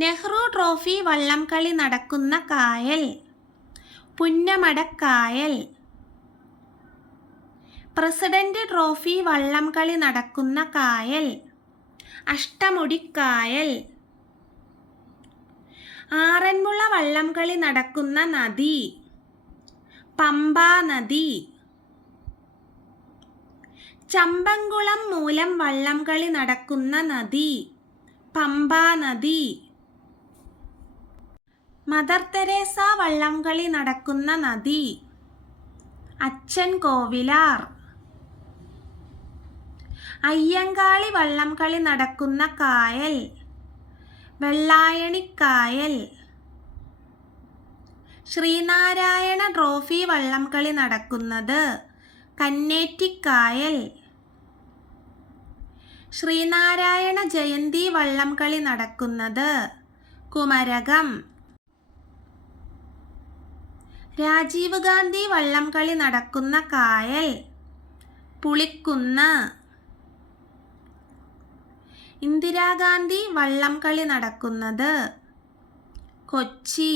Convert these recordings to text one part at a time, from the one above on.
Nehru trophy വള്ളംകളി നടക്കുന്ന കായൽ പുന്നമടക്കായൽ. പ്രസിഡന്റ് ട്രോഫി വള്ളംകളി നടക്കുന്ന കായൽ അഷ്ടമുടിക്കായൽ. ആറന്മുള വള്ളംകളി നടക്കുന്ന നദി പമ്പാ നദി. ചമ്പംകുളം മൂലം വള്ളംകളി നടക്കുന്ന നദി പമ്പാ നദി. മദർ തെരേസ വള്ളംകളി നടക്കുന്ന നദി അച്ചൻകോവിലാർ. അയ്യങ്കാളി വള്ളംകളി നടക്കുന്ന കായൽ വെള്ളായണിക്കായൽ. ശ്രീനാരായണ ട്രോഫി വള്ളംകളി നടക്കുന്നത് കന്നേറ്റിക്കായൽ. ശ്രീനാരായണ ജയന്തി വള്ളംകളി നടക്കുന്നത് കുമരകം. രാജീവ് ഗാന്ധി വള്ളംകളി നടക്കുന്ന കായൽ പുളിക്കുന്ന്. ഇന്ദിരാഗാന്ധി വള്ളംകളി നടക്കുന്നത് കൊച്ചി.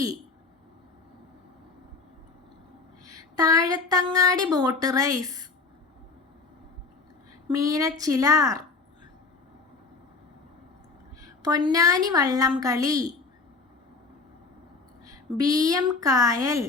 Thazhathangadi boat race Meenachilar. പൊന്നാനി വള്ളംകളി BM കായൽ.